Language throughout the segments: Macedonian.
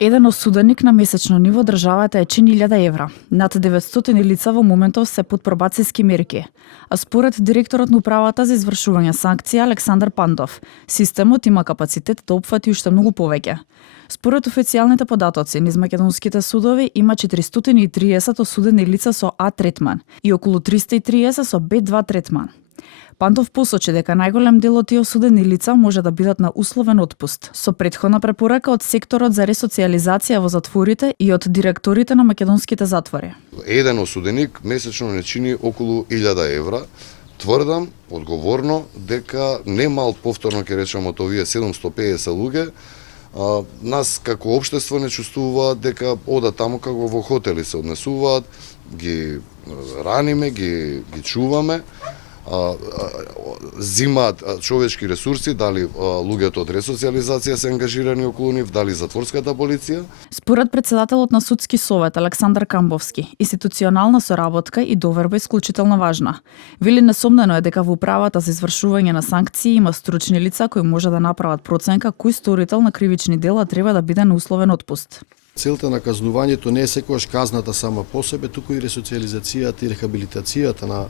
Еден осуденик на месечно ниво државата е чини 1000 евра. Над 900 лица во моментов се под пробацијски мерки. А според директорот на управата за извршување санкција Александар Пандов, системот има капацитет да опфати уште многу повеќе. Според официјалните податоци низ македонските судови има 430 осудени лица со А третман и околу 330 со Б2 третман. Пандов посочи дека најголем дел од тие осудени лица може да бидат на условен отпуст, со претходна препорака од секторот за ресоциализација во затворите и од директорите на македонските затвори. Еден осуденик месечно не чини околу 1000 евра. Тврдам одговорно дека немал повторно ќе речам од овие 750 луѓе, нас како општество не чувствуваат дека одат таму како во хотели се однесуваат, ги раниме, ги чуваме, зимаат човечки ресурси, дали луѓето од ресоциализација се ангажирани околу нив, дали затворската полиција. Според председателот на Судски совет Александар Камбовски, институционална соработка и доверба исклучително важна. Вели несомнено е дека во управата за извршување на санкции има стручни лица кои може да направат проценка кој сторител на кривични дела треба да биде на условен отпуст. Целта на казнувањето не е секогаш казната сама по себе, туку и ресоциализацијата и рехабилитацијата на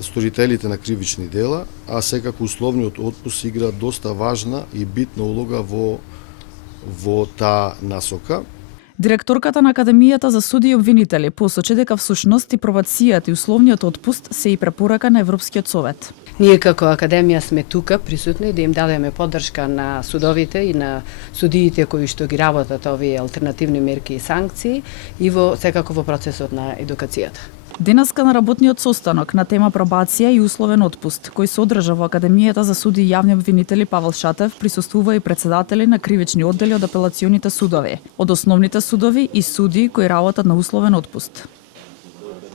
сторителите на кривични дела, а секако условниот отпуст игра доста важна и битна улога во таа насока. Директорката на Академијата за суди и обвинители посочи дека всушност и пробацијата и условниот отпуст се и препорака на Европскиот совет. Ние како Академија сме тука присутни да им дадеме поддршка на судовите и на судиите кои што ги работат овие алтернативни мерки и санкции и секако во процесот на едукацијата. Денеска на работниот состанок на тема пробација и условен отпуст, кој се одржа во Академијата за суди и јавни обвинители Павел Шатев, присуствува и председатели на кривични оддели од апелационите судови, од основните судови и суди кои работат на условен отпуст.